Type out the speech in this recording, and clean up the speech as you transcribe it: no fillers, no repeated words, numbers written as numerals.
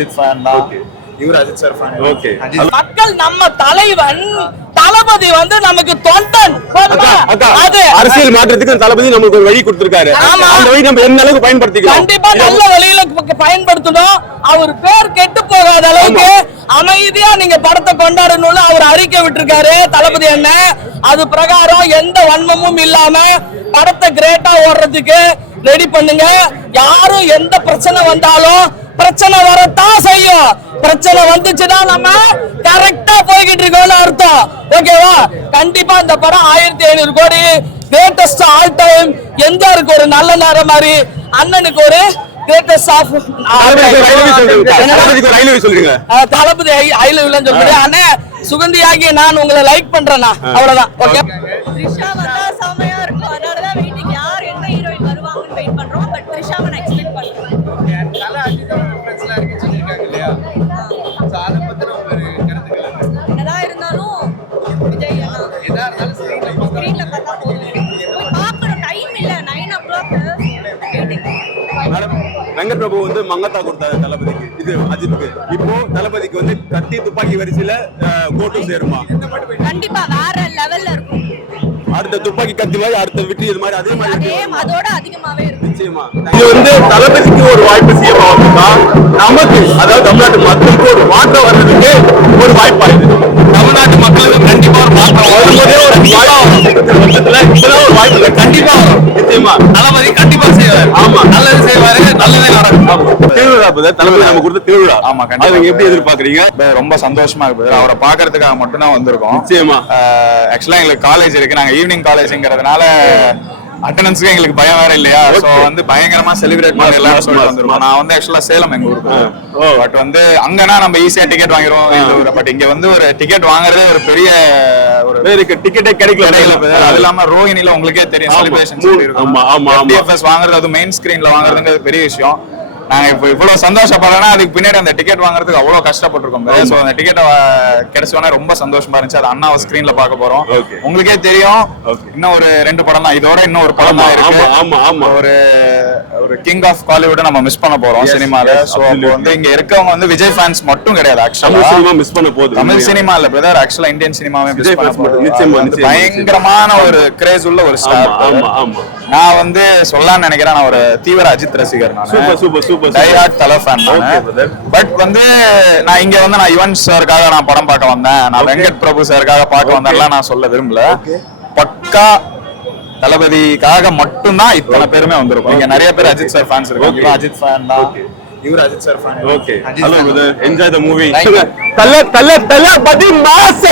Ajith fan தான். இவர் Ajith sir fan. Okay. மக்கள் நம்ம தலைவன் தளபதி வந்து நமக்கு தொண்டன். அது அரசியல் மாற்றத்துக்கு தளபதி நமக்கு ஒரு வழி கொடுத்திருக்காரு. அந்த வழி நம்ம எந்த அளவுக்கு பயன்படுத்திக்கலாம்? கண்டிப்பா நல்ல வழியில பயன்படுத்தணும். அவர் பேர் கெட்டு போகாத அளவுக்கு அமைதியா நீங்க படத்தை கொண்டாடணும்னு அவர் அறிக்கை விட்டுருக்காரு தளபதி அண்ணன். அது பிரகாரம் எந்த வன்மமும் இல்லாம படத்தை கிரேட்டா ஓடுறதுக்கு ரெடி பண்ணுங்க. யாரும் எந்த பிரச்சனை வந்தாலும் பிரச்சனை வரத்தான் செய்யும். பிரச்சனை வந்துச்சுன்னா நம்ம கரெக்டா போய்கிட்டு இருக்கோம்னு அர்த்தம். ஓகேவா? கண்டிப்பா இந்த படம் 1500 கோடி கிரேட்டஸ்ட் ஆல் டைம். எம்ஜிஆருக்கு ஒரு நல்ல நேரம் மாதிரி அண்ணனுக்கு ஒரு greatest of Thalapathy I love you சொல்றேன். அண்ணே சுகந்தியாகி நான் உங்களை லைக் பண்றேன்னா அவ்வளவுதான். ஓகே. த்ரிஷா வந்தா செமையா இருக்கும். அதனாலதான் வெயிட்டிங். யார் எந்த ஹீரோயின் வருவாங்கன்னு வெயிட் பண்றோம். பட் த்ரிஷாவை நான் எக்ஸ்பெக்ட் பண்றேன். நல்ல அஜித்தோட ஃப்ரெண்ட்ஸ்லாம் இருக்கு சொல்லிருக்காங்க இல்லையா? சோ அத பத்தின ஒரு கருத்துக்கள் என்ன? என்னதான் இருந்தாலும் விஜய் அண்ணா எதா இருந்தாலும் ஸ்கிரீன்ல பார்த்தா போதும். போய் பார்க்கணும். டைம் இல்ல. 9 o'clock waiting. Madam, Venkat Prabhu வந்து மங்கத்தா கொடுத்தாரு தளபதிக்கு, இது அஜித்துக்கு. இப்போ தளபதிக்கு வந்து கத்தி துப்பாக்கி வரிசையில கோட்டும் சேருமா? கண்டிப்பா வேற லெவல்ல இருக்கும். அடுத்த துப்பாக்கி கத்தி மாதிரி அடுத்த விட்டு இது மாதிரி அதே மாதிரி அதோட அதிகமாவே இருக்கும். நிச்சயமா இது வந்து தளபதிக்கு ஒரு வாய்ப்பு சிஎம் ஆகுதுன்னா நமக்கு, அதாவது தமிழ்நாட்டு மக்களுக்கு ஒரு மாற்றம் வர்றதுக்கு ஒரு வாய்ப்பா இது. தமிழ்நாட்டு மக்களுக்கு கண்டிப்பா ஒரு மாற்றம் வரும்போதே ஒரு வருஷத்துல இப்பதான் ஒரு வாய்ப்பு கண்டிப்பா வரும். நிச்சயமா தளபதி கண்டிப்பா செய்வார். ஆமா, நல்லது செய்வாரு, நல்லதே நடக்கும். திருவிழா தளபதி நம்ம கொடுத்த திருவிழா. ஆமா, கண்டிப்பா. எப்படி எதிர்பார்க்கறீங்க? ரொம்ப சந்தோஷமா இருக்கு. அவரை பாக்குறதுக்காக மட்டும் தான் வந்திருக்கோம். நிச்சயமா. ஆக்சுவலா எங்களுக்கு காலேஜ் இருக்கு. நாங்க ஈவினிங் காலேஜ்ங்கிறதுனால அட்டெண்டன்ஸ்க்கு எங்களுக்கு பயம் வேற இல்லையா? சோ வந்து பயங்கரமா செலிப்ரேட் பண்ணி எல்லாரும் சொல்லிட்டு வந்துருவோம். நான் வந்து ஆக்சுவலா சேலம் எங்க ஊருக்கு. பட் வந்து அங்கன்னா நம்ம ஈஸியா டிக்கெட் வாங்கிடுவோம். பட் இங்க வந்து ஒரு டிக்கெட் வாங்குறதே ஒரு பெரிய ஒரு டிக்கெட்டே கிடைக்கல. அது இல்லாம ரோஹிணில உங்களுக்கே தெரியும் செலிப்ரேஷன் டிஎஃப்எஸ் வாங்குறது, அது மெயின் ஸ்கிரீன்ல வாங்குறதுங்கிறது பெரிய விஷயம். நாங்க இப்போ இவ்வளவு சந்தோஷப்படுறோம்னா அதுக்கு பின்னாடி அந்த டிக்கெட் வாங்குறதுக்கு அவ்வளவு கஷ்டப்பட்டிருக்கோம். ஸோ அந்த டிக்கெட்டை கிடைச்சோன்னா ரொம்ப சந்தோஷமா இருந்துச்சு. அது அண்ணாவை ஸ்கிரீன்ல பார்க்க போறோம். உங்களுக்கே தெரியும் இன்னும் ஒரு 2 படம் தான், இதோட இன்னும் ஒரு படம் தான் இருக்கு. ஒரு கிங் ஆஃப் காலிவுட் நம்ம மிஸ் பண்ண போறோம் சினிமால. ஸோ வந்து இங்க இருக்கவங்க வந்து விஜய் ஃபேன்ஸ் மட்டும் கிடையாது. ஆக்சுவலா மிஸ் பண்ண போகுது தமிழ் சினிமா இல்ல பிரதர், ஆக்சுவலா இந்தியன் சினிமாவே மிஸ் பண்ண போகுது. பயங்கரமான ஒரு கிரேஸ் உள்ள ஒரு ஸ்டார். நான் வந்து சொல்லலாம்னு நினைக்கிறேன், நான் ஒரு தீவிர அஜித் ரசிகர். பட் வந்து நான் இங்க வந்து நான் யுவன் சாருக்காக நான் படம் பார்க்க வந்தேன், நான் வெங்கட் பிரபு சாருக்காக பார்க்க வந்தேன்லாம் நான் சொல்ல விரும்பல. பக்கா தளபதிக்காக மட்டும்தான் இத்தனை பேருமே வந்திருக்கும். இங்க நிறைய பேர் அஜித் சார் ஃபேன்ஸ் இருக்காங்க. அஜித் ஃபேன் தான். இவர் Ajith sir fan. Okay, hello brother, enjoy the movie. Thalapathy mass.